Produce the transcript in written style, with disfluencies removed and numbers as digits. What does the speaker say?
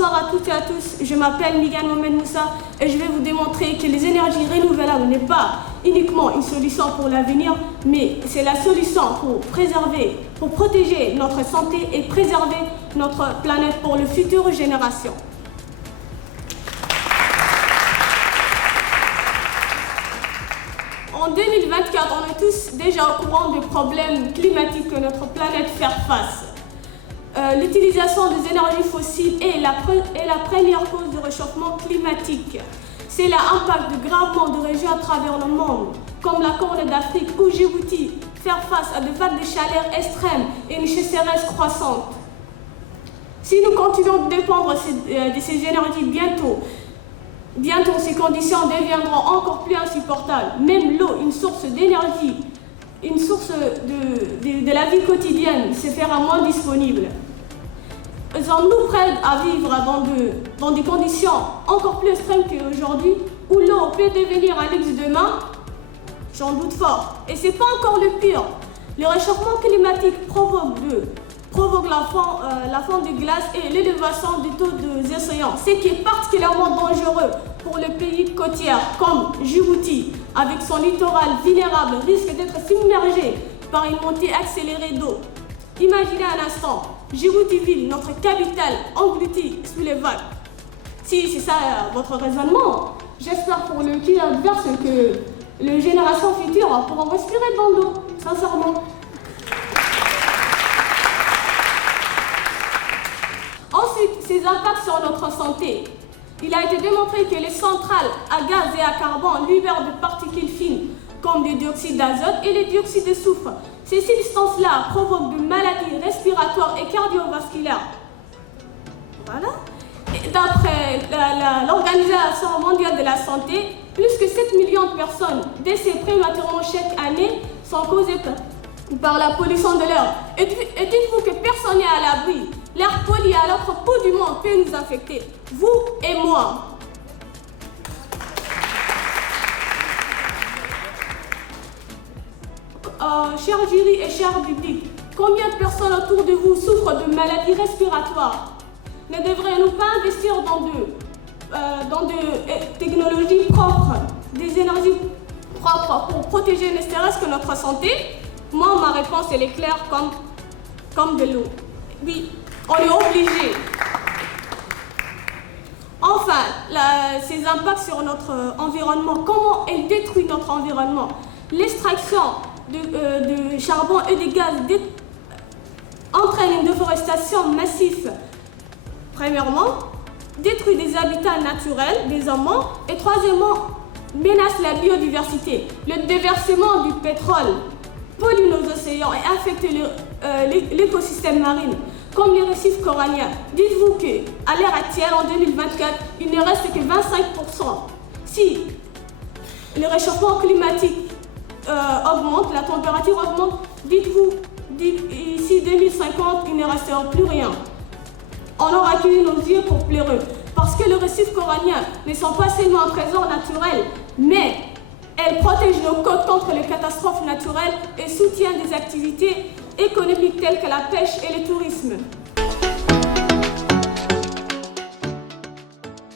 Bonsoir à toutes et à tous, je m'appelle Miguel Mohamed Moussa et je vais vous démontrer que les énergies renouvelables n'est pas uniquement une solution pour l'avenir, mais c'est la solution pour préserver, pour protéger notre santé et préserver notre planète pour les futures générations. En 2024, on est tous déjà au courant des problèmes climatiques que notre planète fait face. L'utilisation des énergies fossiles est la première cause du réchauffement climatique. Cela impacte gravement de régions à travers le monde, comme la Corne d'Afrique ou Djibouti, faire face à des vagues de chaleur extrêmes et une sécheresse croissante. Si nous continuons de dépendre de ces énergies, bientôt ces conditions deviendront encore plus insupportables. Même l'eau, une source d'énergie, une source de la vie quotidienne, se fera moins disponible. Sommes-nous prêts à vivre dans des conditions encore plus extrêmes qu'aujourd'hui, où l'eau peut devenir un luxe demain? J'en doute fort. Et ce n'est pas encore le pire. Le réchauffement climatique provoque la fonte des glaces et l'élévation du taux des océans, ce qui est particulièrement dangereux pour les pays côtiers comme Djibouti, avec son littoral vulnérable, risque d'être submergé par une montée accélérée d'eau. Imaginez un instant, Djibouti-ville, notre capitale, engloutie sous les vagues. Si c'est ça votre raisonnement, j'espère pour le cas adverse que les générations futures pourront respirer dans l'eau, sincèrement. Ensuite, ces impacts sur notre santé. Il a été démontré que les centrales à gaz et à carbone libèrent de particules fines, comme le dioxyde d'azote et le dioxyde de soufre. Ces substances-là provoquent des maladies respiratoires et cardiovasculaires. Voilà. D'après l'Organisation mondiale de la santé, plus que 7 millions de personnes décèdent prématurément chaque année sont causées par la pollution de l'air. Et dites-vous que personne n'est à l'abri. L'air pollué à l'autre bout du monde peut nous infecter, vous et moi. Cher jury et cher public, combien de personnes autour de vous souffrent de maladies respiratoires? Ne devrions-nous pas investir dans des technologies propres, des énergies propres pour protéger ne serait-ce que notre santé? Moi, ma réponse elle est claire comme de l'eau. Oui, on est obligé. Enfin, ces impacts sur notre environnement, comment elle détruit notre environnement? L'extraction de charbon et de gaz entraîne une déforestation massive. Premièrement, détruit des habitats naturels, deuxièmement, et troisièmement, menace la biodiversité. Le déversement du pétrole pollue nos océans et affecte l'écosystème marin, comme les récifs coralliens. Dites-vous qu'à l'heure actuelle, en 2024, il ne reste que 25%. Si le réchauffement climatique augmente, la température augmente, dites-vous, d'ici 2050, il ne restera plus rien. On aura accueilli nos yeux pour pleurer, parce que les récifs coralliens ne sont pas seulement un trésor naturel, mais elles protègent nos côtes contre les catastrophes naturelles et soutiennent des activités économiques telles que la pêche et le tourisme.